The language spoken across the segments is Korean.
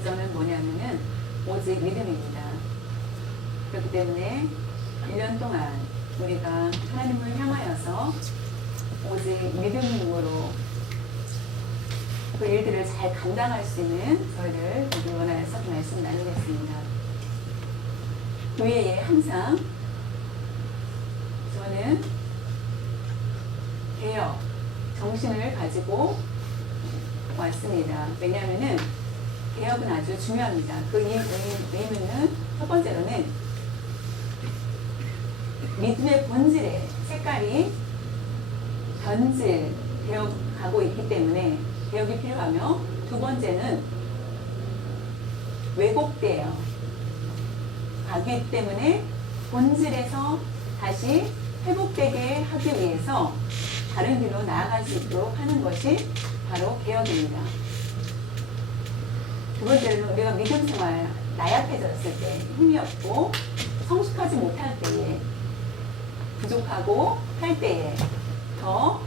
비전은 뭐냐면은 오직 믿음입니다. 그렇기 때문에 1년 동안 우리가 하나님을 향하여서 오직 믿음으로 그 일들을 잘 감당할 수 있는 저희를 보기 원하여서 그 말씀 나누겠습니다. 교회에 항상 저는 개혁 정신을 가지고 왔습니다. 왜냐하면은 개혁은 아주 중요합니다. 그 의미는 첫 번째로는 믿음의 본질의 색깔이 변질되어 가고 있기 때문에 개혁이 필요하며, 두 번째는 왜곡되어 가기 때문에 본질에서 다시 회복되게 하기 위해서 다른 길로 나아갈 수 있도록 하는 것이 바로 개혁입니다. 두 번째는 우리가 믿음 생활 나약해졌을 때, 힘이 없고 성숙하지 못할 때에, 부족하고 할 때에 더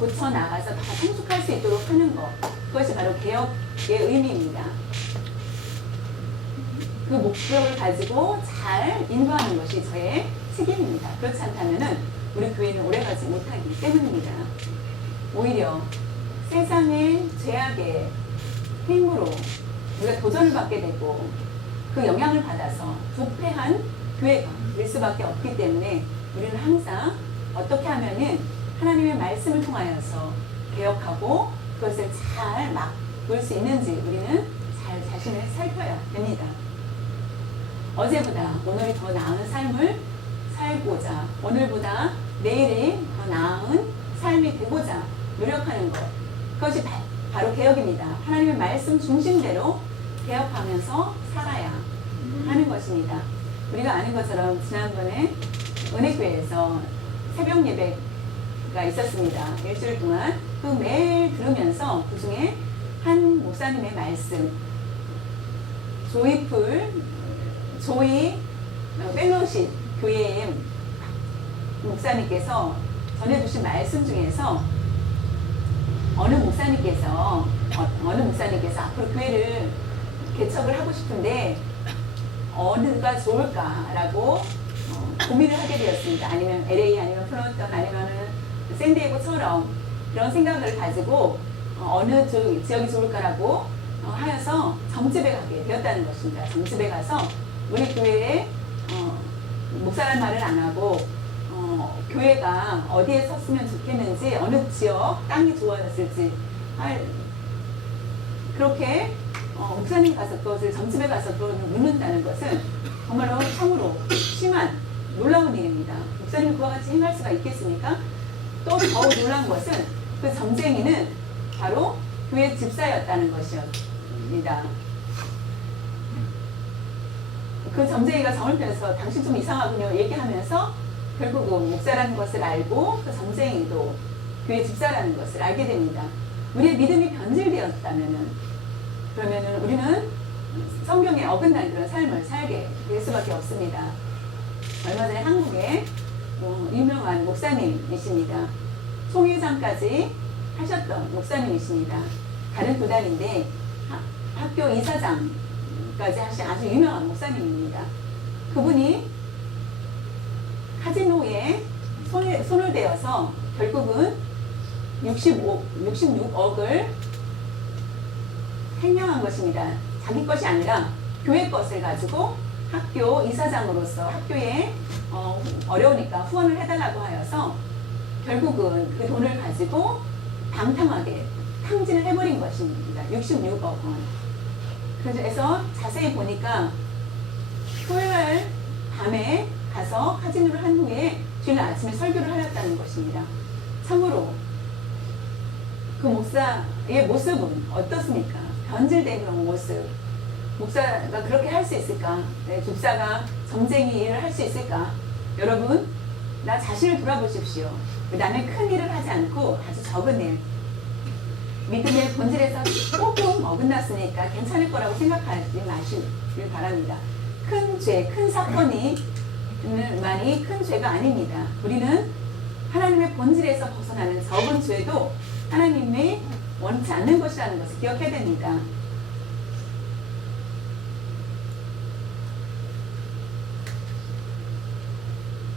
고쳐 나가서 더 성숙할 수 있도록 하는 것, 그것이 바로 개혁의 의미입니다. 그 목적을 가지고 잘 인도하는 것이 저의 책임입니다. 그렇지 않다면 우리 교회는 오래가지 못하기 때문입니다. 오히려 세상의 죄악의 힘으로 우리가 도전을 받게 되고 그 영향을 받아서 부패한 교회가 될 수밖에 없기 때문에 우리는 항상 어떻게 하면은 하나님의 말씀을 통하여서 개혁하고 그것을 잘 막을 수 있는지 우리는 잘 자신을 살펴야 됩니다. 어제보다 오늘이 더 나은 삶을 살고자, 오늘보다 내일이 더 나은 삶이 되고자 노력하는 것, 그것이 바로 개혁입니다. 하나님의 말씀 중심대로 개혁하면서 살아야 하는 것입니다. 우리가 아는 것처럼 지난번에 은혜교회에서 새벽 예배가 있었습니다. 일주일 동안 그 매일 들으면서 그 중에 한 목사님의 말씀, 조이 펠로십 교회의 목사님께서 전해주신 말씀 중에서 어느 목사님께서 앞으로 교회를 개척을 하고 싶은데 어느가 좋을까라고 고민을 하게 되었습니다. 아니면 LA, 아니면 플런턴, 아니면 샌디에고처럼 그런 생각을 가지고 어느 지역이 좋을까라고 하여서 점집에 가게 되었다는 것입니다. 점집에 가서 우리 교회에 목사란 말을 안 하고 교회가 어디에 섰으면 좋겠는지, 어느 지역 땅이 좋아졌을지 그렇게 목사님 가서 그것을 점집에 가서 그걸 묻는다는 것은 정말로 참으로 심한 놀라운 일입니다. 목사님이 그와 같이 행할 수가 있겠습니까? 또 더욱 놀라운 것은 그 점쟁이는 바로 교회 집사였다는 것이었습니다. 그 점쟁이가 점을 펴서 당신 좀 이상하군요 얘기하면서 결국은 목사라는 것을 알고 그 점쟁이도 교회 집사라는 것을 알게 됩니다. 우리의 믿음이 변질되었다면은, 그러면은 우리는 성경에 어긋난 그런 삶을 살게 될 수밖에 없습니다. 얼마 전에 한국에 유명한 목사님이십니다. 총회장까지 하셨던 목사님이십니다. 다른 교단인데 학교 이사장까지 하신 아주 유명한 목사님입니다. 그분이 카지노에 손을 대어서 결국은 66억을 횡령한 것입니다. 자기 것이 아니라 교회 것을 가지고 학교 이사장으로서 학교에 어려우니까 후원을 해달라고 하여서 결국은 그 돈을 가지고 방탕하게 탕진을 해버린 것입니다. 66억 원. 그래서 자세히 보니까 토요일 밤에 가서 카지노를 한 후에 주일 아침에 설교를 하였다는 것입니다. 참으로 그 목사의 모습은 어떻습니까? 변질된 그런 모습. 목사가 그렇게 할 수 있을까? 집사가 점쟁이 일을 할 수 있을까? 여러분, 나 자신을 돌아보십시오. 나는 큰 일을 하지 않고 아주 적은 일, 믿음의 본질에서 조금 어긋났으니까 괜찮을 거라고 생각하지 마시길 바랍니다. 큰 죄, 큰 사건이 많이 큰 죄가 아닙니다. 우리는 하나님의 본질에서 벗어나는 적은 죄도 하나님이 원치 않는 것이라는 것을 기억해야 됩니다.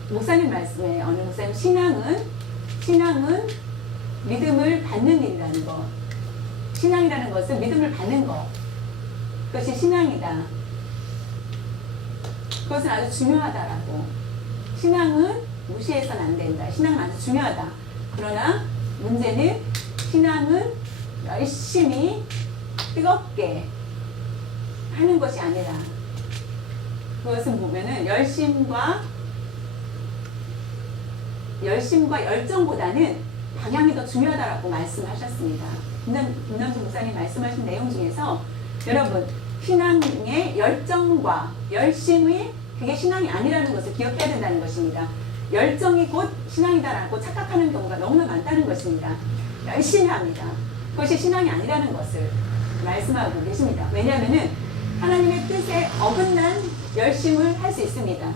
목사님 말씀에 어느 목사님 신앙은 믿음을 받는 일이라는 것. 신앙이라는 것은 믿음을 받는 것. 그것이 신앙이다. 그것은 아주 중요하다라고. 신앙은 무시해서는 안 된다. 신앙은 아주 중요하다. 그러나 문제는 신앙은 열심히 뜨겁게 하는 것이 아니라 그것은 보면은 열심과 열정보다는 방향이 더 중요하다라고 말씀하셨습니다. 김남수 목사님 말씀하신 내용 중에서 여러분 신앙의 열정과 열심이 그게 신앙이 아니라는 것을 기억해야 된다는 것입니다. 열정이 곧 신앙이다라고 착각하는 경우가 너무나 많다는 것입니다. 열심히 합니다. 그것이 신앙이 아니라는 것을 말씀하고 계십니다. 왜냐하면은 하나님의 뜻에 어긋난 열심을 할 수 있습니다.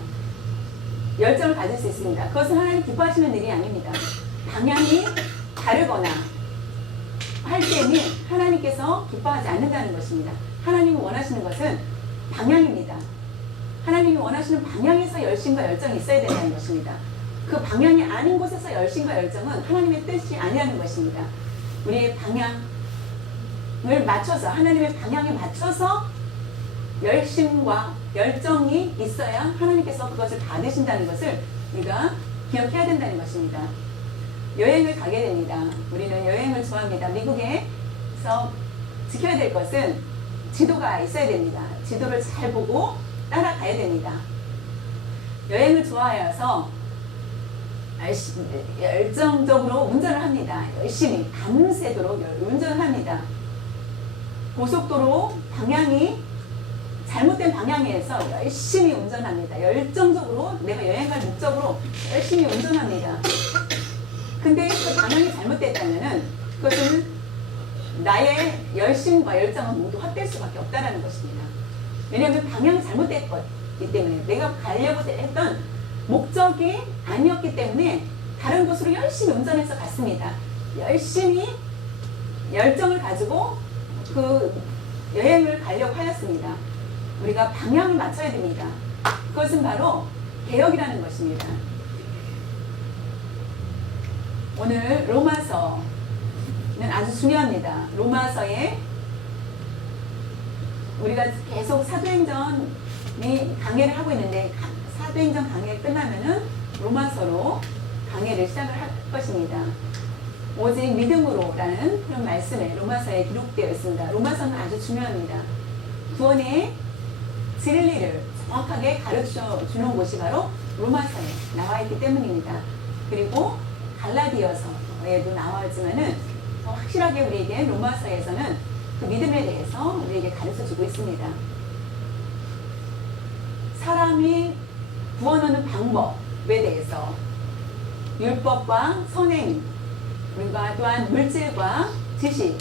열정을 가질 수 있습니다. 그것은 하나님 기뻐하시는 일이 아닙니다. 방향이 다르거나 할 때는 하나님께서 기뻐하지 않는다는 것입니다. 하나님이 원하시는 것은 방향입니다. 하나님이 원하시는 방향에서 열심과 열정이 있어야 된다는 것입니다. 그 방향이 아닌 곳에서 열심과 열정은 하나님의 뜻이 아니라는 것입니다. 우리의 방향을 맞춰서 하나님의 방향에 맞춰서 열심과 열정이 있어야 하나님께서 그것을 받으신다는 것을 우리가 기억해야 된다는 것입니다. 여행을 가게 됩니다. 우리는 여행을 좋아합니다. 미국에서 지켜야 될 것은 지도가 있어야 됩니다. 지도를 잘 보고 따라가야 됩니다. 여행을 좋아해서 열정적으로 운전을 합니다. 열심히 밤새도록 운전을 합니다. 고속도로 방향이 잘못된 방향에서 열심히 운전합니다. 열정적으로 내가 여행 갈 목적으로 열심히 운전합니다. 근데 그 방향이 잘못됐다면은 그것은 나의 열심과 열정은 모두 헛될 수밖에 없다는 것입니다. 왜냐하면 방향이 잘못됐기 때문에 내가 가려고 했던 목적이 아니었기 때문에 다른 곳으로 열심히 운전해서 갔습니다. 열심히 열정을 가지고 그 여행을 가려고 하였습니다. 우리가 방향을 맞춰야 됩니다. 그것은 바로 개혁이라는 것입니다. 오늘 로마서는 아주 중요합니다. 로마서에 우리가 계속 사도행전이 강해를 하고 있는데 사도행전 강해 끝나면은 로마서로 강해를 시작을 할 것입니다. 오직 믿음으로라는 그런 말씀에 로마서에 기록되어 있습니다. 로마서는 아주 중요합니다. 구원의 진리를 정확하게 가르쳐 주는 곳이 바로 로마서에 나와 있기 때문입니다. 그리고 갈라디아서에도 나와 있지만은 더 확실하게 우리에게 로마서에서는 그 믿음에 대해서 우리에게 가르쳐 주고 있습니다. 사람이 구원 얻는 방법에 대해서 율법과 선행, 우리가 또한 물질과 지식,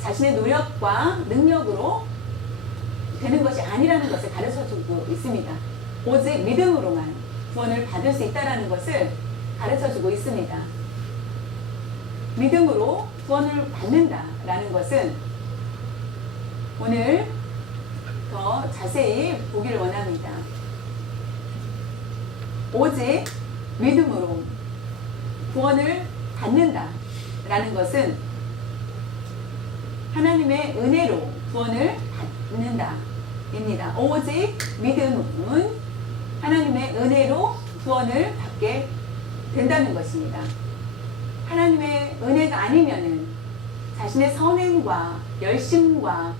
자신의 노력과 능력으로 되는 것이 아니라는 것을 가르쳐주고 있습니다. 오직 믿음으로만 구원을 받을 수 있다는 것을 가르쳐주고 있습니다. 믿음으로 구원을 받는다라는 것은 오늘 더 자세히 보기를 원합니다. 오직 믿음으로 구원을 받는다라는 것은 하나님의 은혜로 구원을 받는다입니다. 오직 믿음은 하나님의 은혜로 구원을 받게 된다는 것입니다. 하나님의 은혜가 아니면은 자신의 선행과 열심과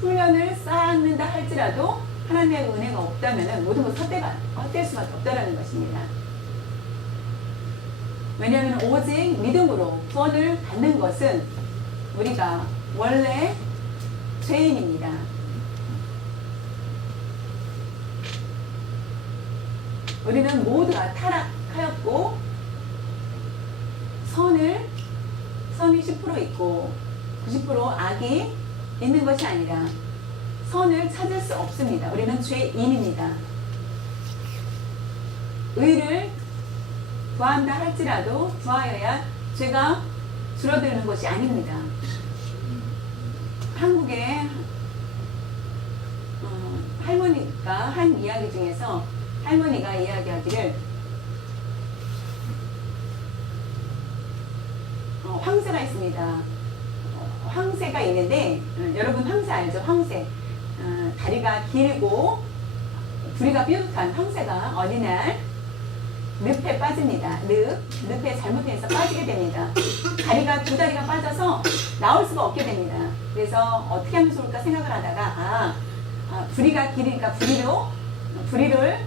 훈련을 쌓는다 할지라도 하나님의 은혜가 없다면은 모든 것이 헛될 수밖에 없다는 것입니다. 왜냐하면 오직 믿음으로 구원을 받는 것은 우리가 원래 죄인입니다. 우리는 모두가 타락하였고 선이 10% 있고 90% 악이 있는 것이 아니라 선을 찾을 수 없습니다. 우리는 죄인입니다. 의를 구한다 할지라도 구하여야 죄가 줄어드는 것이 아닙니다. 한국에 할머니가 한 이야기 중에서 할머니가 이야기하기를 황새가 있습니다. 황새가 있는데 여러분 황새 알죠? 황새 다리가 길고 부리가 뾰족한 황새가 어느 날 늪에 빠집니다. 늪에 잘못해서 빠지게 됩니다. 두 다리가 빠져서 나올 수가 없게 됩니다. 그래서 어떻게 하면 좋을까 생각을 하다가 부리가 길으니까 부리를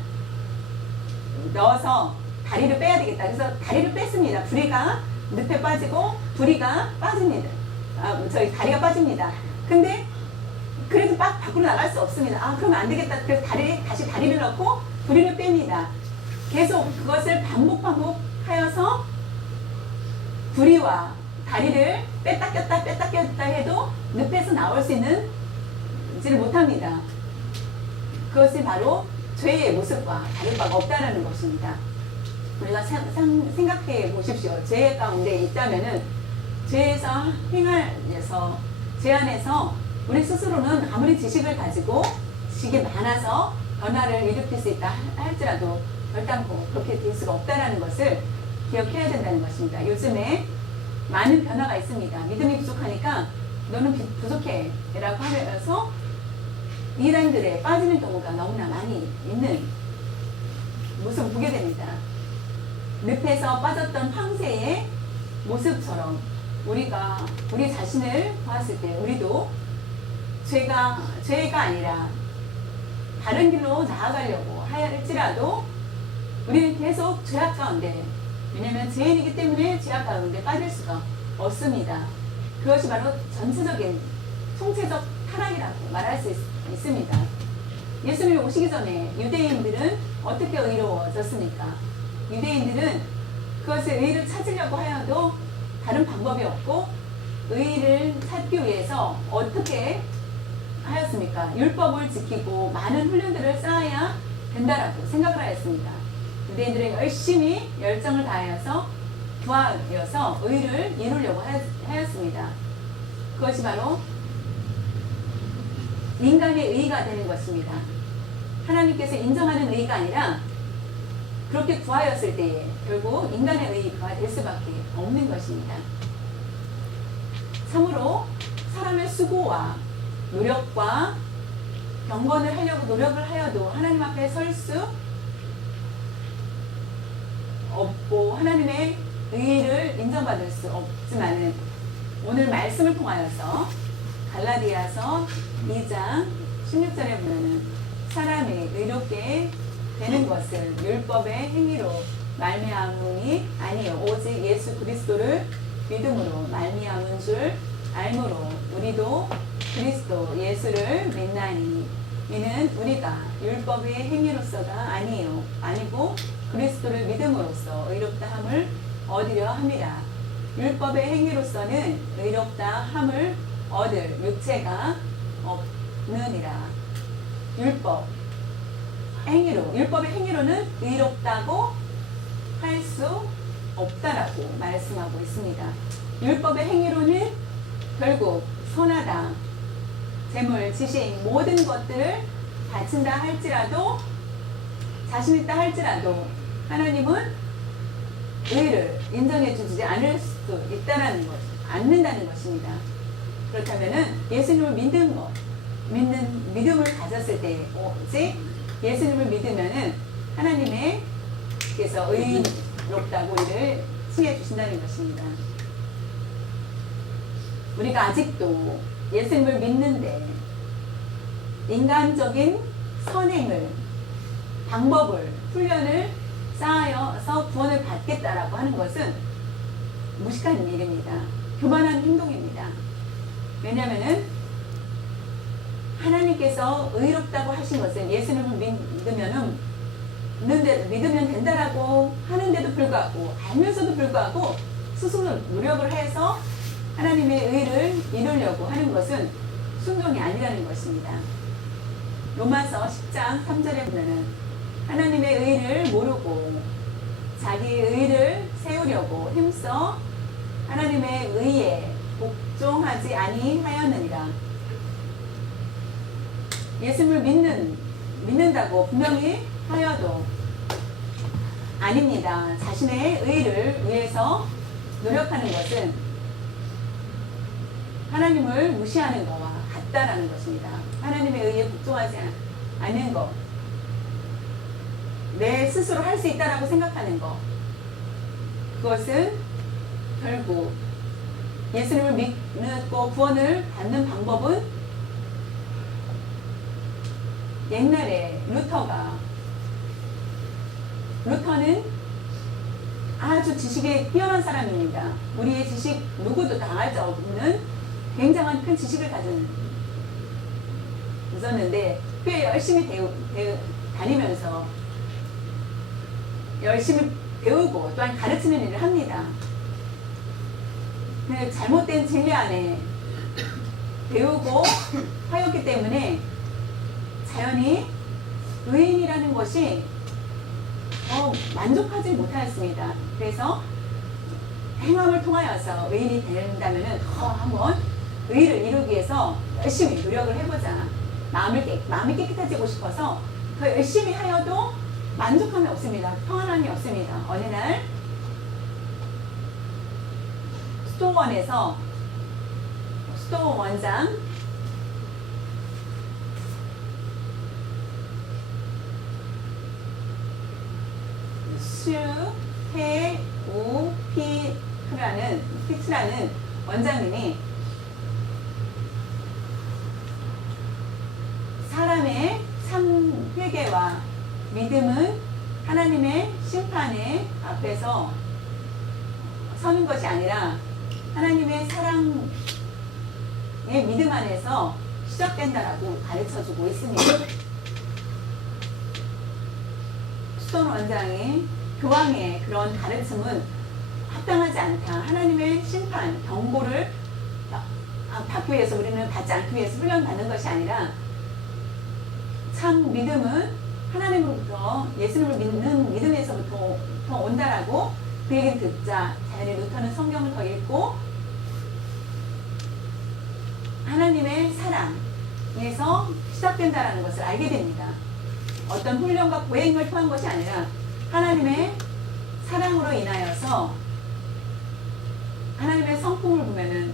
넣어서 다리를 빼야 되겠다. 그래서 다리를 뺐습니다. 부리가 늪에 빠지고 부리가 빠집니다. 다리가 빠집니다. 근데 그래도 밖으로 나갈 수 없습니다. 그러면 안 되겠다. 그래서 다시 다리를 넣고 부리를 뺍니다. 계속 그것을 반복하여서 부리와 다리를 뺐다 꼈다 해도 늪에서 나올 수 있지를 못합니다. 그것이 바로 죄의 모습과 다를 바가 없다라는 것입니다. 우리가 생각해 보십시오. 죄 가운데 있다면은 죄 안에서 우리 스스로는 아무리 지식을 가지고 지식이 많아서 변화를 일으킬 수 있다 할지라도 결단코 그렇게 될 수가 없다라는 것을 기억해야 된다는 것입니다. 요즘에 많은 변화가 있습니다. 믿음이 부족하니까 너는 부족해 라고 하면서 이단들에 빠지는 경우가 너무나 많이 있는 모습을 보게 됩니다. 늪에서 빠졌던 황새의 모습처럼 우리 자신을 보았을 때 우리도 죄가 아니라 다른 길로 나아가려고 할지라도 우리는 계속 죄악 가운데, 왜냐하면 죄인이기 때문에 죄악 가운데 빠질 수가 없습니다. 그것이 바로 전체적인 총체적 타락이라고 말할 수 있습니다. 예수님이 오시기 전에 유대인들은 어떻게 의로워졌습니까? 유대인들은 그것을 의를 찾으려고 하여도 다른 방법이 없고 의를 찾기 위해서 어떻게 하였습니까? 율법을 지키고 많은 훈련들을 쌓아야 된다라고 생각을 하였습니다. 유대인들은 열심히 열정을 다하여서 구하여서 의를 이루려고 하였습니다. 그것이 바로 인간의 의가 되는 것입니다. 하나님께서 인정하는 의가 아니라 그렇게 구하였을 때에 결국 인간의 의가 될 수밖에 없는 것입니다. 참으로 사람의 수고와 노력과 경건을 하려고 노력을 하여도 하나님 앞에 설 수 없고 하나님의 의를 인정받을 수 없지만은 오늘 말씀을 통하여서 갈라디아서 2장 16절에 보면은 사람이 의롭게 되는 것은 율법의 행위로 말미암음이 아니요 오직 예수 그리스도를 믿음으로 말미암은 줄 알므로 우리도 그리스도 예수를 믿나니 이는 우리가 율법의 행위로서가 아니고 그리스도를 믿음으로써 의롭다 함을 얻으려 함이라. 율법의 행위로서는 의롭다 함을 얻을 육체가 없느니라. 율법의 행위로는 의롭다고 할 수 없다라고 말씀하고 있습니다. 율법의 행위로는 결국 선하다, 재물, 지식, 모든 것들을 바친다 할지라도, 자신 있다 할지라도 하나님은 의를 인정해 주지 않을 수 있다라는 것, 않는다는 것입니다. 그렇다면은 예수님을 믿음을 가졌을 때, 오직 예수님을 믿으면은 하나님께서 의롭다고 우리를 칭해 주신다는 것입니다. 우리가 아직도 예수님을 믿는데 인간적인 선행을, 방법을, 훈련을 쌓아서 구원을 받겠다라고 하는 것은 무식한 일입니다. 교만한 행동입니다. 왜냐하면은 하나님께서 의롭다고 하신 것은 예수님을 믿으면 된다라고 하는데도 불구하고, 알면서도 불구하고 스스로 노력을 해서 하나님의 의를 이루려고 하는 것은 순종이 아니라는 것입니다. 로마서 10장 3절에 보면은 하나님의 의를 모르고 자기의 의를 세우려고 힘써 하나님의 의에 복종하지 아니하였느니라. 예수님을 믿는다고 분명히 하여도 아닙니다. 자신의 의를 위해서 노력하는 것은 하나님을 무시하는 것과 같다라는 것입니다. 하나님의 의에 복종하지 않는 것, 내 스스로 할 수 있다라고 생각하는 것, 그것은 결국 예수님을 믿고 구원을 받는 방법은 옛날에 루터는 아주 지식에 뛰어난 사람입니다. 우리의 지식 누구도 당할 수 없는 굉장한 큰 지식을 가진 있었는데 꽤 열심히 다니면서 열심히 배우고 또한 가르치는 일을 합니다. 그 잘못된 진리 안에 배우고 하였기 때문에 자연히 의인이라는 것이 만족하지 못하였습니다. 그래서 행함을 통하여서 의인이 된다면 더 한번 의를 이루기 위해서 열심히 노력을 해보자. 마음이 깨끗해지고 싶어서 더 열심히 하여도 만족함이 없습니다. 평안함이 없습니다. 어느 날 스토원에서 스토원 원장 피츠라는 원장님이 사람의 참 회개와 믿음은 하나님의 심판의 앞에서 서는 것이 아니라 하나님의 사랑의 믿음 안에서 시작된다라고 가르쳐주고 있습니다. 스톤 원장의 교황의 그런 가르침은 합당하지 않다. 하나님의 심판, 경고를 받기 위해서 우리는 받지 않기 위해서 훈련받는 것이 아니라 참 믿음은 하나님으로부터 예수님을 믿는 믿음에서부터 온다라고 그 얘기를 듣자 자연히 루터는 성경을 더 읽고 하나님의 사랑에서 시작된다라는 것을 알게 됩니다. 어떤 훈련과 고행을 통한 것이 아니라 하나님의 사랑으로 인하여서 하나님의 성품을 보면은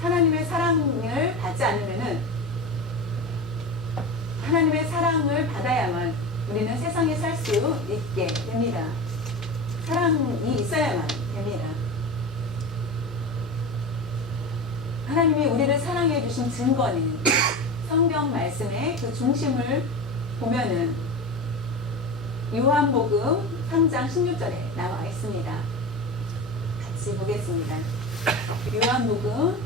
하나님의 사랑을 받지 않으면은 하나님의 사랑을 받아야만 우리는 세상에 살 수 있게 됩니다. 사랑이 있어야만 됩니다. 하나님이 우리를 사랑해 주신 증거는 성경 말씀의 그 중심을 보면은 요한복음 3장 16절에 나와 있습니다. 같이 보겠습니다. 요한복음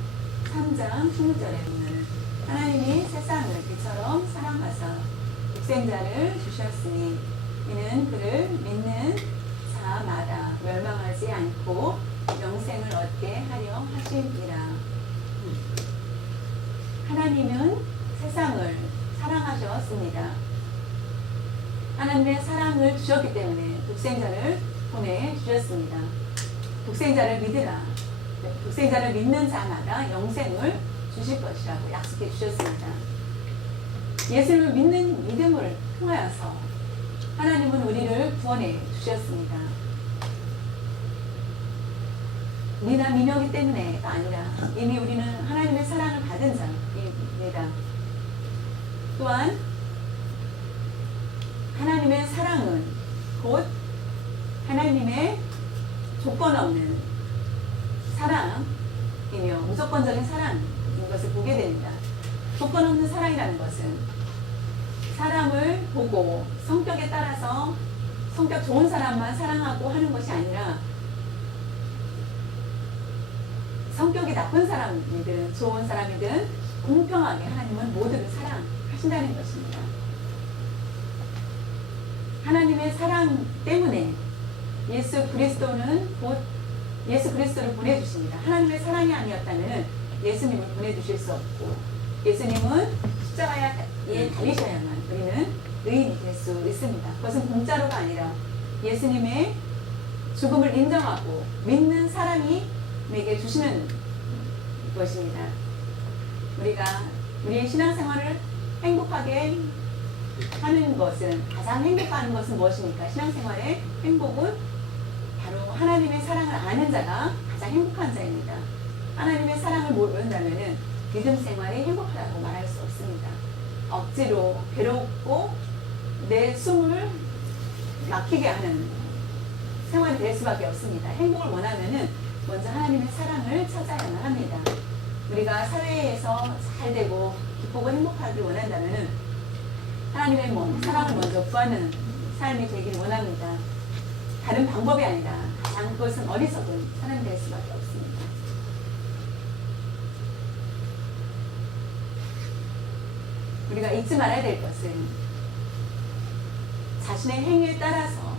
3장 16절에 보면 하나님이 세상을 그처럼 사랑하사 독생자를 주셨으니 이는 그를 믿는 자마다 멸망하지 않고 영생을 얻게 하려 하심이라. 하나님은 세상을 사랑하셨습니다. 하나님의 사랑을 주셨기 때문에 독생자를 보내주셨습니다. 독생자를 믿으라. 독생자를 믿는 자마다 영생을 주실 것이라고 약속해 주셨습니다. 예수를 믿는 믿음을 통하여서 하나님은 우리를 구원해 주셨습니다. 미나 미녀이기 때문에가 아니라 이미 우리는 하나님의 사랑을 받은 자입니다. 또한 하나님의 사랑은 곧 하나님의 조건 없는 사랑이며 무조건적인 사랑인 것을 보게 됩니다. 조건 없는 사랑이라는 것은 사람을 보고 성격에 따라서 성격 좋은 사람만 사랑하고 하는 것이 아니라 성격이 나쁜 사람이든 좋은 사람이든 공평하게 하나님은 모두를 사랑하신다는 것입니다. 하나님의 사랑 때문에 예수 그리스도는 곧 예수 그리스도를 보내주십니다. 하나님의 사랑이 아니었다면 예수님을 보내주실 수 없고 예수님은 십자가에 달리셔야만 우리는 의인이 될 수 있습니다. 그것은 공짜로가 아니라 예수님의 죽음을 인정하고 믿는 사람이 내게 주시는 것입니다. 우리가 우리의 신앙생활을 행복하게 하는 것은, 가장 행복한 것은 무엇입니까? 신앙생활의 행복은 바로 하나님의 사랑을 아는 자가 가장 행복한 자입니다. 하나님의 사랑을 모른다면은 믿음 생활이 행복하다고 말할 수 없습니다. 억지로 괴롭고 내 숨을 막히게 하는 생활이 될 수밖에 없습니다. 행복을 원하면은 먼저 하나님의 사랑을 찾아야만 합니다. 우리가 사회에서 잘 되고 기쁘고 행복하길 원한다면은 하나님의 사랑을 먼저 구하는 삶이 되기를 원합니다. 다른 방법이 아니라 가장 그것은 어리석은 사람이 될 수밖에 없습니다. 우리가 잊지 말아야 될 것은 자신의 행위에 따라서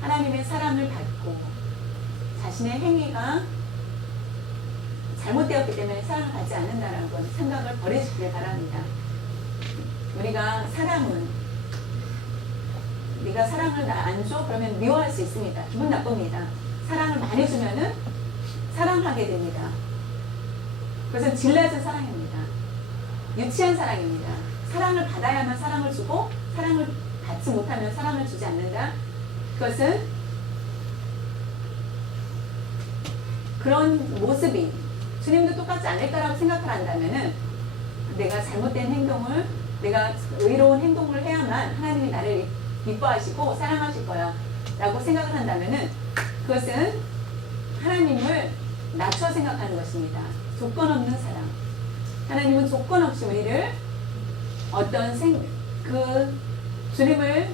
하나님의 사랑을 받고 자신의 행위가 잘못되었기 때문에 사랑을 받지 않는다는 건 생각을 버리시길 바랍니다. 우리가 사람은 네가 사랑을 안 줘? 그러면 미워할 수 있습니다. 기분 나쁩니다. 사랑을 많이 주면은 사랑하게 됩니다. 그것은 질낮은 사랑입니다. 유치한 사랑입니다. 사랑을 받아야만 사랑을 주고 사랑을 받지 못하면 사랑을 주지 않는다. 그것은 그런 모습이 주님도 똑같지 않을까라고 생각을 한다면은 내가 잘못된 행동을, 내가 의로운 행동을 해야만 하나님이 나를 기뻐하시고 사랑하실 거야 라고 생각을 한다면은 그것은 하나님을 낮춰 생각하는 것입니다. 조건 없는 사랑. 하나님은 조건 없이 우리를 어떤 주님을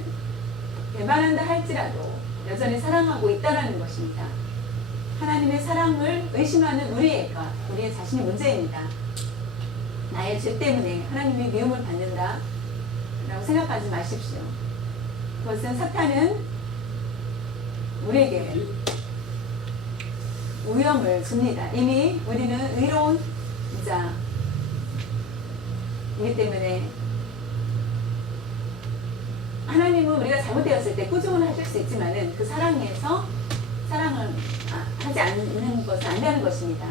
배반한다 할지라도 여전히 사랑하고 있다라는 것입니다. 하나님의 사랑을 의심하는 우리의 자신이 문제입니다. 나의 죄 때문에 하나님의 미움을 받는다 라고 생각하지 마십시오. 그것은 사탄은 우리에게 위험을 줍니다. 이미 우리는 의로운 자이기 때문에 하나님은 우리가 잘못되었을 때 꾸중을 하실 수 있지만은 그 사랑에서 사랑을 하지 않는 것은 안 되는 것입니다.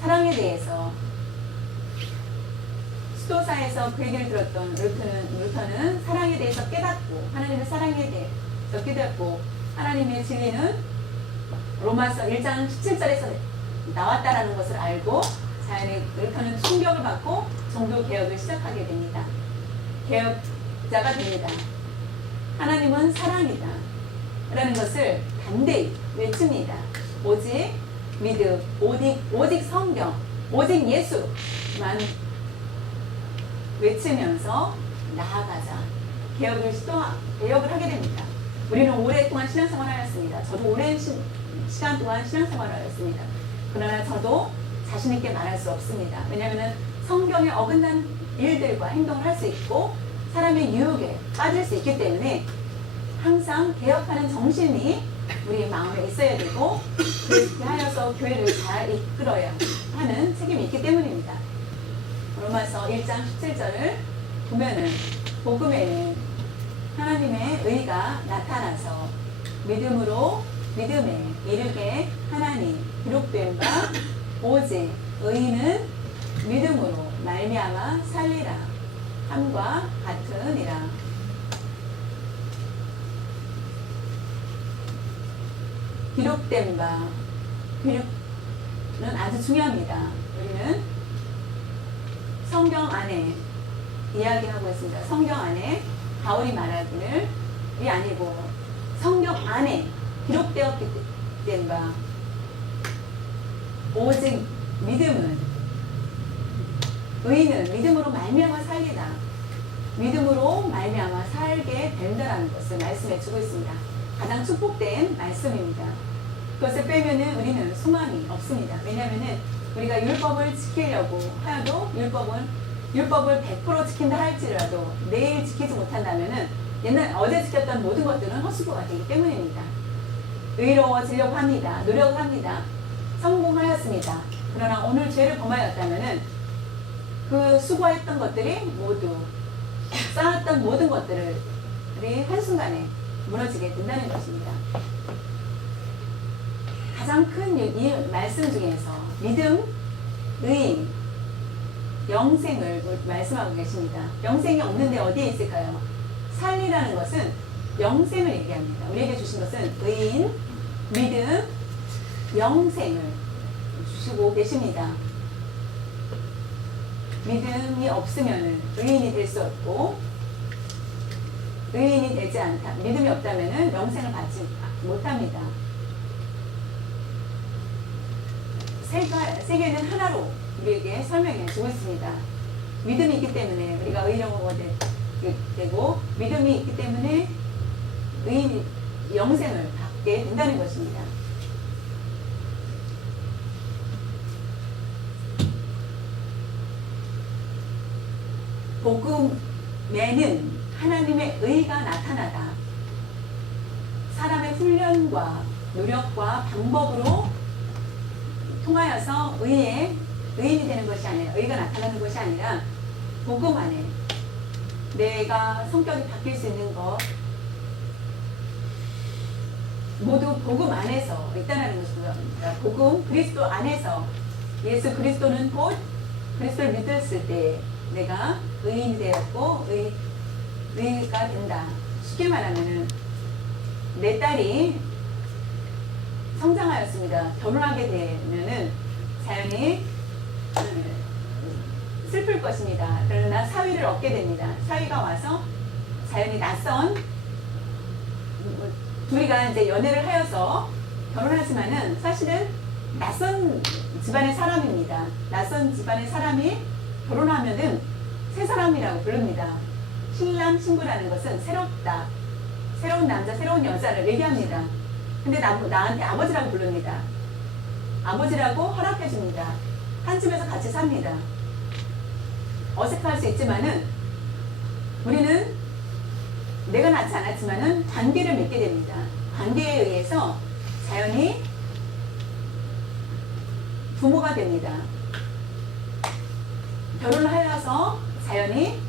사랑에 대해서 수도사에서 그 얘기를 들었던 루터는 사랑에 대해서 깨닫고 하나님의 사랑에 대해서 깨닫고 하나님의 진리는 로마서 1장 17절에서 나왔다라는 것을 알고 루터는 충격을 받고 종교 개혁을 시작하게 됩니다. 개혁자가 됩니다. 하나님은 사랑이다 라는 것을 단대히 외칩니다. 오직 믿음, 오직 성경, 오직 예수만 외치면서 나아가자. 개혁을 하게 됩니다. 우리는 오랫동안 신앙생활을 하였습니다. 저도 오랜 시간 동안 신앙생활을 하였습니다. 그러나 저도 자신있게 말할 수 없습니다. 왜냐하면 성경에 어긋난 일들과 행동을 할 수 있고 사람의 유혹에 빠질 수 있기 때문에 항상 개혁하는 정신이 우리 마음에 있어야 되고 그렇게 하여서 교회를 잘 이끌어야 하는 책임이 있기 때문입니다. 로마서 1장 17절을 보면은 복음에는 하나님의 의가 나타나서 믿음에 이르게 하나니 기록된 바 오직 의인은 믿음으로 말미암아 살리라 함과 같으니라. 기록된 바, 기록은 아주 중요합니다. 우리는 성경 안에 이야기하고 있습니다. 성경 안에 바울이 말하기를 이 아니고 성경 안에 기록되었기 된 바 오직 믿음은 의인은 믿음으로 말미암아 살리다. 믿음으로 말미암아 살게 된다라는 것을 말씀해 주고 있습니다. 가장 축복된 말씀입니다. 그것을 빼면은 우리는 소망이 없습니다. 왜냐하면은 우리가 율법을 지키려고 하여도 율법을 100% 지킨다 할지라도 내일 지키지 못한다면은 어제 지켰던 모든 것들은 헛수고가 되기 때문입니다. 의로워지려고 합니다. 노력을 합니다. 성공하였습니다. 그러나 오늘 죄를 범하였다면은 그 수고했던 것들이 모두 쌓았던 모든 것들을 한순간에 무너지게 된다는 것입니다. 가장 큰 이 말씀 중에서 믿음, 의인, 영생을 말씀하고 계십니다. 영생이 없는데 어디에 있을까요? 살리라는 것은 영생을 얘기합니다. 우리에게 주신 것은 의인, 믿음, 영생을 주시고 계십니다. 믿음이 없으면 의인이 될 수 없고, 의인이 되지 않다. 믿음이 없다면 영생을 받지 못합니다. 세계는 하나로 우리에게 설명해 주고 있습니다. 믿음이 있기 때문에 우리가 의로워가 되고, 믿음이 있기 때문에 의인이 영생을 받게 된다는 것입니다. 복음에는 하나님의 의가 나타나다. 사람의 훈련과 노력과 방법으로 통하여서 의인이 되는 것이 아니라, 의가 나타나는 것이 아니라 복음 안에 내가 성격이 바뀔 수 있는 것 모두 복음 안에서 있다는 것입니다. 복음, 그리스도 안에서, 예수 그리스도는 곧 그리스도를 믿었을 때 내가 의인이 되었고 의가 된다. 쉽게 말하면은 내 딸이 성장하였습니다. 결혼하게 되면은 자연히 슬플 것입니다. 그러나 사위를 얻게 됩니다. 사위가 와서 자연히 낯선 둘이가 이제 연애를 하여서 결혼하지만은 사실은 낯선 집안의 사람입니다. 낯선 집안의 사람이 결혼하면은 새 사람이라고 부릅니다. 신랑 신부라는 것은 새롭다. 새로운 남자, 새로운 여자를 얘기합니다. 근데 나한테 아버지라고 부릅니다. 아버지라고 허락해 줍니다. 한 집에서 같이 삽니다. 어색할 수 있지만은 우리는 내가 낳지 않았지만은 관계를 맺게 됩니다. 관계에 의해서 자연히 부모가 됩니다. 결혼을 하여서 자연히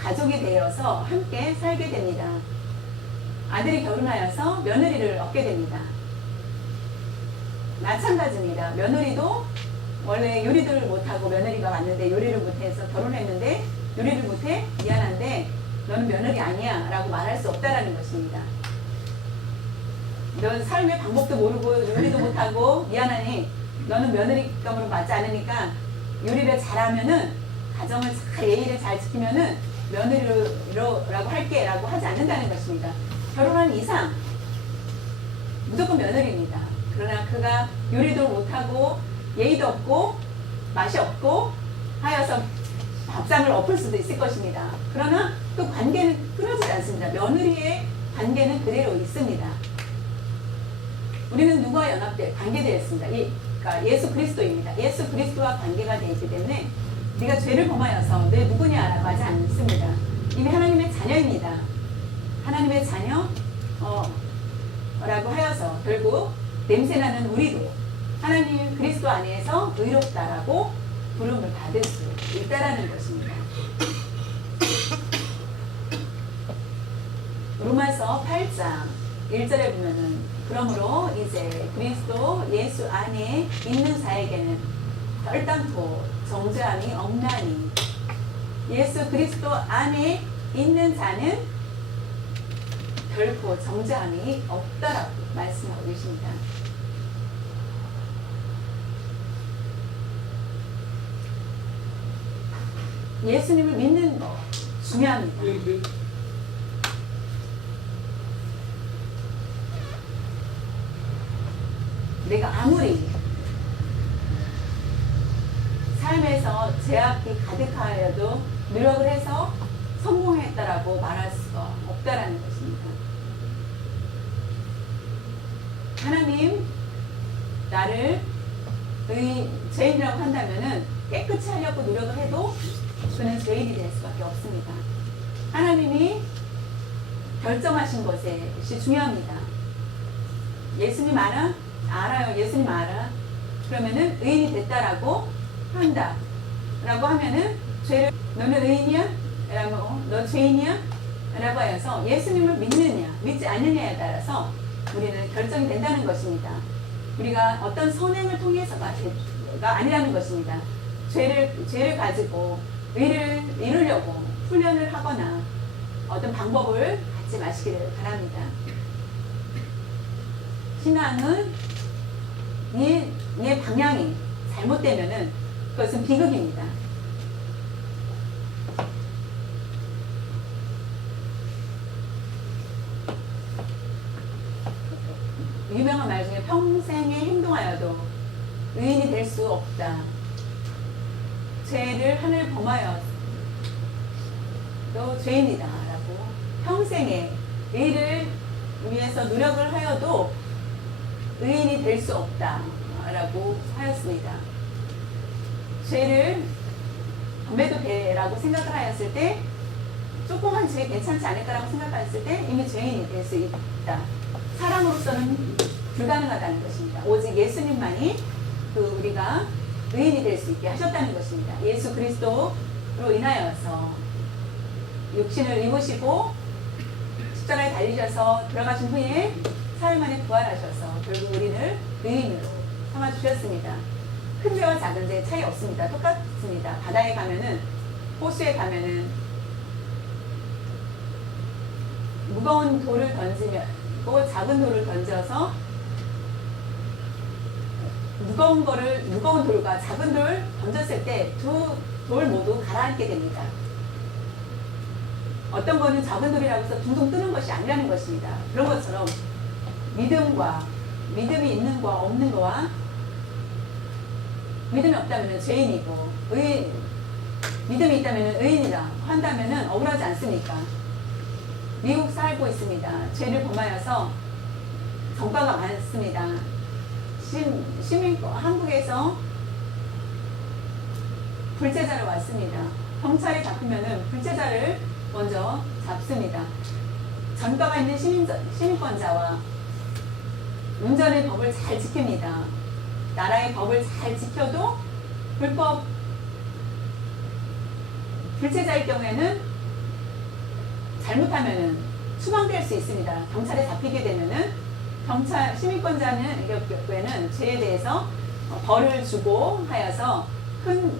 가족이 되어서 함께 살게 됩니다. 아들이 결혼하여서 며느리를 얻게 됩니다. 마찬가지입니다. 며느리도 원래 요리를 못하고 며느리가 왔는데 요리를 못해서 결혼했는데 요리를 못해? 미안한데 너는 며느리 아니야 라고 말할 수 없다라는 것입니다. 넌 삶의 방법도 모르고 요리도 못하고 미안하니 너는 며느리감으로 맞지 않으니까 요리를 잘하면은 가정을 잘 예의를 잘 지키면은 며느리라고 할게 라고 하지 않는다는 것입니다. 결혼한 이상 무조건 며느리입니다. 그러나 그가 요리도 못하고 예의도 없고 맛이 없고 하여서 밥상을 엎을 수도 있을 것입니다. 그러나 또 관계는 끊어지지 않습니다. 며느리의 관계는 그대로 있습니다. 우리는 누구와 관계되었습니다. 그러니까 예수 그리스도입니다. 예수 그리스도와 관계가 되어 있기 때문에 네가 죄를 범하여서 너 누구냐라고 하지 않습니다. 이미 하나님의 자녀입니다. 하나님의 자녀 라고 하여서 결국 냄새나는 우리도 하나님 그리스도 안에서 의롭다라고 부름을 받을 수 있다라는 것입니다. 로마서 8장 1절에 보면은 그러므로 이제 그리스도 예수 안에 있는 자에게는 결단코 정죄함이 없나니 예수 그리스도 안에 있는 자는 결코 정죄함이 없다라고 말씀하고 계십니다. 예수님을 믿는 거 중요합니다. 내가 아무리 삶에서 제약이 가득하여도 노력을 해서 성공했다라고 말할 수가 없다라는 것입니다. 하나님 나를 죄인이라고 한다면은 깨끗이 하려고 노력을 해도 그는 죄인이 될 수밖에 없습니다. 하나님이 결정하신 것이 중요합니다. 예수님 알아? 알아요. 예수님 알아. 그러면은 의인이 됐다라고 한다. 라고 하면은 너는 의인이야? 라고 너 죄인이야? 라고 하여서 예수님을 믿느냐 믿지 않느냐에 따라서 우리는 결정이 된다는 것입니다. 우리가 어떤 선행을 통해서가 아니라는 것입니다. 죄를 가지고 의를 이루려고 훈련을 하거나 어떤 방법을 갖지 마시기를 바랍니다. 신앙은 이 방향이 잘못되면은 그것은 비극입니다. 유명한 말 중에 평생에 행동하여도 의인이 될 수 없다. 죄를 하늘 범하여 또 죄인이다 라고 평생에 의를 위해서 노력을 하여도 의인이 될 수 없다 라고 하였습니다. 죄를 범해도 돼라고 생각을 하였을 때 조그만 죄 괜찮지 않을까라고 생각하였을 때 이미 죄인이 될 수 있다. 사람으로서는 불가능하다는 것입니다. 오직 예수님만이 우리가 의인이 될 수 있게 하셨다는 것입니다. 예수 그리스도로 인하여서 육신을 입으시고 십자가에 달리셔서 돌아가신 후에 사흘 만에 부활하셔서 결국 우리를 의인으로 삼아주셨습니다. 큰 죄와 작은 죄 차이 없습니다. 똑같습니다. 바다에 가면은 호수에 가면은 무거운 돌을 던지면 작은 돌을 던져서 무거운 돌과 작은 돌 던졌을 때 두 돌 모두 가라앉게 됩니다. 어떤 거는 작은 돌이라고 해서 둥둥 뜨는 것이 아니라는 것입니다. 그런 것처럼 믿음이 있는 거와 없는 거와 믿음이 없다면 죄인이고 믿음이 있다면 의인이다 한다면 억울하지 않습니까? 미국 살고 있습니다. 죄를 범하여서 전과가 많습니다. 한국에서 불체자로 왔습니다. 경찰에 잡히면은 불체자를 먼저 잡습니다. 전과가 있는 시민권자와 운전의 법을 잘 지킵니다. 나라의 법을 잘 지켜도 불체자일 경우에는 잘못하면은 추방될 수 있습니다. 경찰에 잡히게 되면은 시민권자는 경우에는 죄에 대해서 벌을 주고 하여서 큰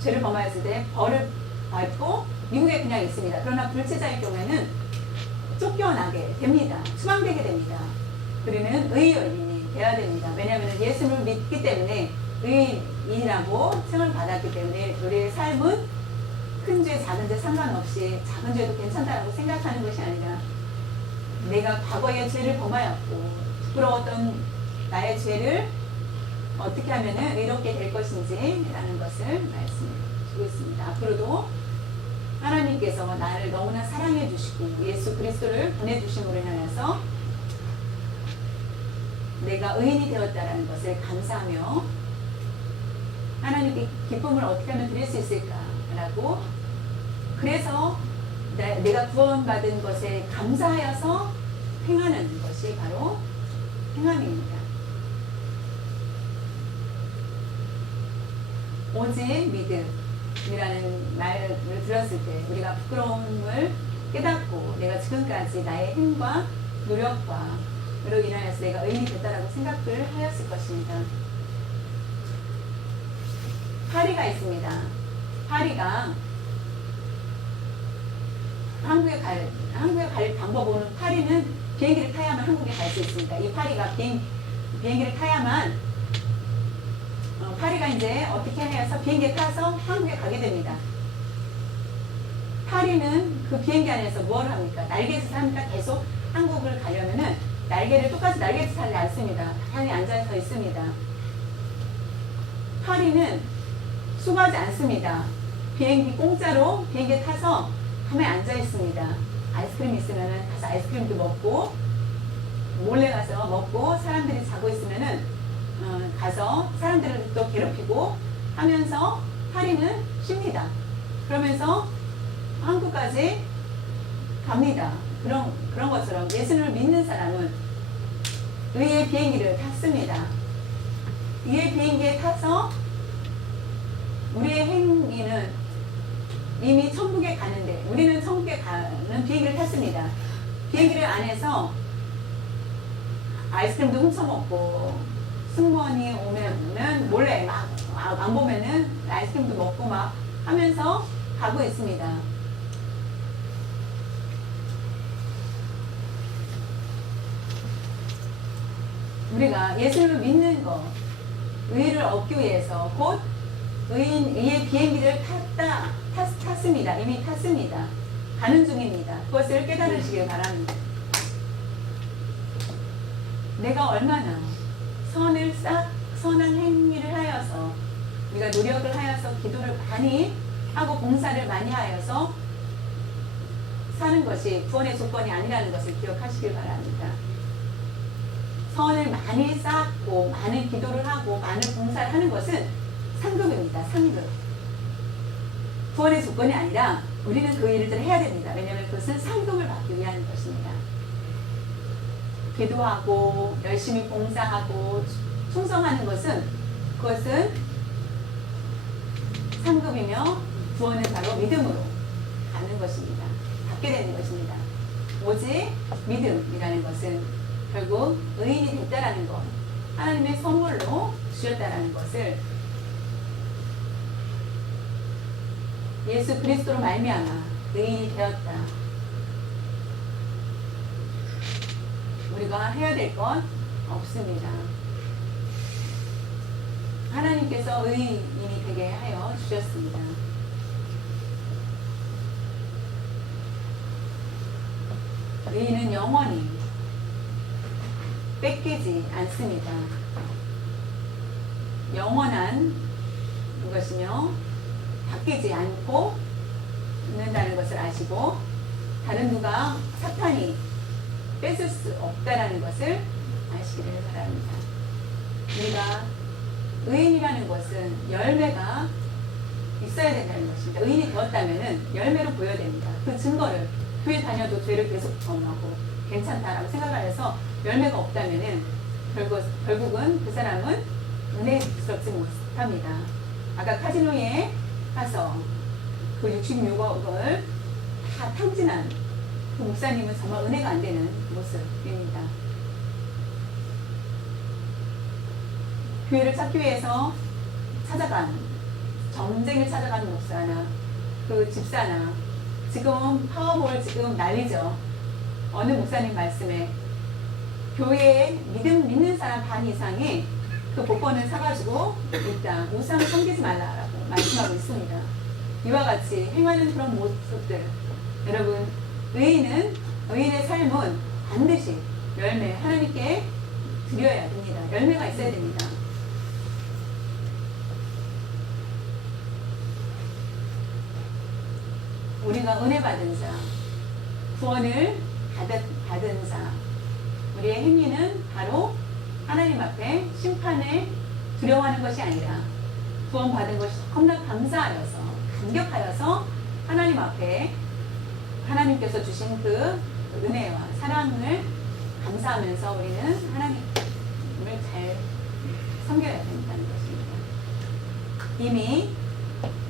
죄를 범하였을 때 벌을 받고 미국에 그냥 있습니다. 그러나 불체자일 경우에는 쫓겨나게 됩니다. 추방되게 됩니다. 우리는 의인이 되어야 됩니다. 왜냐하면 예수를 믿기 때문에 의인이라고称을 받았기 때문에 우리의 삶은 큰 죄, 작은 죄 상관없이 작은 죄도 괜찮다라고 생각하는 것이 아니라 내가 과거에 죄를 범하였고 부끄러웠던 나의 죄를 어떻게 하면 의롭게 될 것인지 라는 것을 말씀드리고 있습니다. 앞으로도 하나님께서 나를 너무나 사랑해 주시고 예수 그리스도를 보내주심으로 인하여서 내가 의인이 되었다는 것을 감사하며 하나님께 기쁨을 어떻게 하면 드릴 수 있을까라고 그래서 내가 구원받은 것에 감사하여서 행하는 것이 바로 행함입니다. 오직 믿음이라는 말을 들었을 때 우리가 부끄러움을 깨닫고 내가 지금까지 나의 힘과 노력과 로 인하여서 내가 의인이 됐다라고 생각을 하였을 것입니다. 파리가 있습니다. 파리가 한국에 갈 방법은 파리는 비행기를 타야만 한국에 갈 수 있습니다. 이 파리가 비행기를 타야만 파리가 이제 어떻게 해서 비행기에 타서 한국에 가게 됩니다. 파리는 그 비행기 안에서 뭘 합니까? 날개에서 삽니까? 계속 한국을 가려면은 똑같이 날개에서 타지 않습니다. 다양히 앉아서 있습니다. 파리는 수고하지 않습니다. 공짜로 비행기에 타서 가만히 앉아 있습니다. 아이스크림 있으면은 가서 아이스크림도 먹고 몰래 가서 먹고 사람들이 자고 있으면은 가서 사람들을 또 괴롭히고 하면서 파리는 쉽니다. 그러면서 한국까지 갑니다. 그런 것처럼 예수를 믿는 사람은 의의 비행기를 탔습니다. 의의 비행기에 타서 우리의 행위는 이미 천국에 가는데 우리는 천국에 가는 비행기를 탔습니다. 비행기를 안에서 아이스크림도 훔쳐먹고 승무원이 오면은 몰래 막 안 보면은 아이스크림도 먹고 막 하면서 가고 있습니다. 우리가 예수를 믿는 것, 의를 얻기 위해서 곧 의의 비행기를 탔습니다. 이미 탔습니다. 가는 중입니다. 그것을 깨달으시길 바랍니다. 내가 얼마나 선한 행위를 하여서 우리가 노력을 하여서 기도를 많이 하고 봉사를 많이 하여서 사는 것이 구원의 조건이 아니라는 것을 기억하시길 바랍니다. 선을 많이 쌓고 많은 기도를 하고 많은 봉사를 하는 것은 상급입니다. 상급. 구원의 조건이 아니라 우리는 그 일들을 해야 됩니다. 왜냐하면 그것은 상급을 받기 위한 것입니다. 기도하고 열심히 봉사하고 충성하는 그것은 상급이며 구원은 바로 믿음으로 가는 것입니다. 받게 되는 것입니다. 오직 믿음이라는 것은 결국 의인이 됐다라는 것, 하나님의 선물로 주셨다라는 것을 예수 그리스도로 말미암아 의인이 되었다. 우리가 해야 될 건 없습니다. 하나님께서 의인이 되게 하여 주셨습니다. 의인은 영원히 뺏기지 않습니다. 영원한 것이며 바뀌지 않고 있는다는 것을 아시고 다른 누가 사탄이 뺏을 수 없다라는 것을 아시기를 바랍니다. 우리가 의인이라는 것은 열매가 있어야 된다는 것입니다. 의인이 되었다면 열매로 보여야 됩니다. 그 증거를 교회 다녀도 죄를 계속 범하고 괜찮다라고 생각을 해서 열매가 없다면 결국은 그 사람은 은혜스럽지 못합니다. 아까 카지노에 가서 그 66억을 다 탕진한 그 목사님은 정말 은혜가 안 되는 모습입니다. 교회를 찾기 위해서 전쟁을 찾아간 목사나 그 집사나 지금 파워볼 지금 난리죠. 어느 목사님 말씀에 교회에 믿는 사람 반 이상이 그 복권을 사가지고 일단 우상을 섬기지 말라라고 말씀하고 있습니다. 이와 같이 행하는 그런 모습들, 여러분 의인의 삶은 반드시 열매 하나님께 드려야 됩니다. 열매가 있어야 됩니다. 우리가 은혜 받은 자, 구원을 받은 자, 우리의 행위는 바로 하나님 앞에 심판을 두려워하는 것이 아니라 구원받은 것이 너무나 감사하여서 감격하여서 하나님 앞에 하나님께서 주신 그 은혜와 사랑을 감사하면서 우리는 하나님을 잘 섬겨야 된다는 것입니다. 이미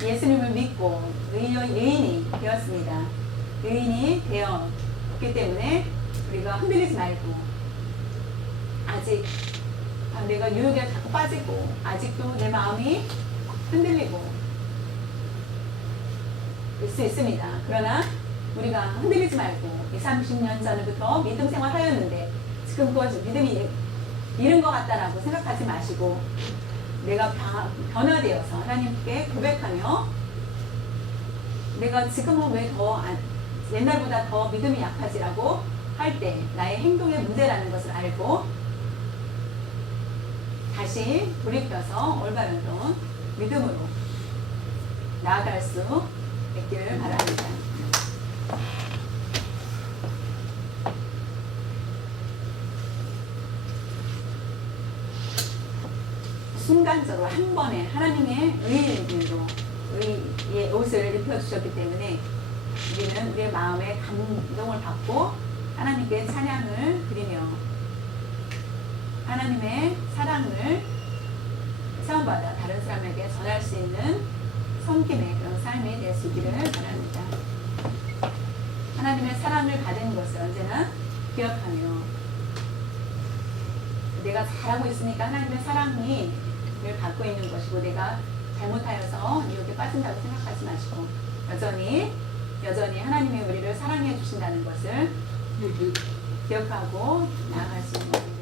예수님을 믿고 의인이 되었습니다. 의인이 되었기 때문에 우리가 흔들리지 말고 아직 내가 유혹에 자꾸 빠지고 아직도 내 마음이 흔들리고 일 수 있습니다. 그러나 우리가 흔들리지 말고 20, 30년 전부터 믿음 생활 하였는데 지금 그 믿음이 잃은 것 같다라고 생각하지 마시고 내가 변화되어서 하나님께 고백하며 내가 지금은 왜 옛날보다 더 믿음이 약하지라고 할 때 나의 행동의 문제라는 것을 알고 다시 돌이켜서 올바른 믿음으로 나아갈 수 있기를 바랍니다. 순간적으로 한 번에 하나님의 의인으로 의의 옷을 입혀주셨기 때문에 우리는 우리의 마음에 감동을 받고 하나님께 찬양을 드리며 하나님의 사랑을 체험받아 다른 사람에게 전할 수 있는 섬김의 그런 삶이 될 수 있기를 바랍니다. 하나님의 사랑을 받은 것을 언제나 기억하며 내가 잘하고 있으니까 하나님의 사랑을 받고 있는 것이고 내가 잘못하여서 유혹에 빠진다고 생각하지 마시고 여전히 하나님이 우리를 사랑해 주신다는 것을 기억하고 나아갈 수 있는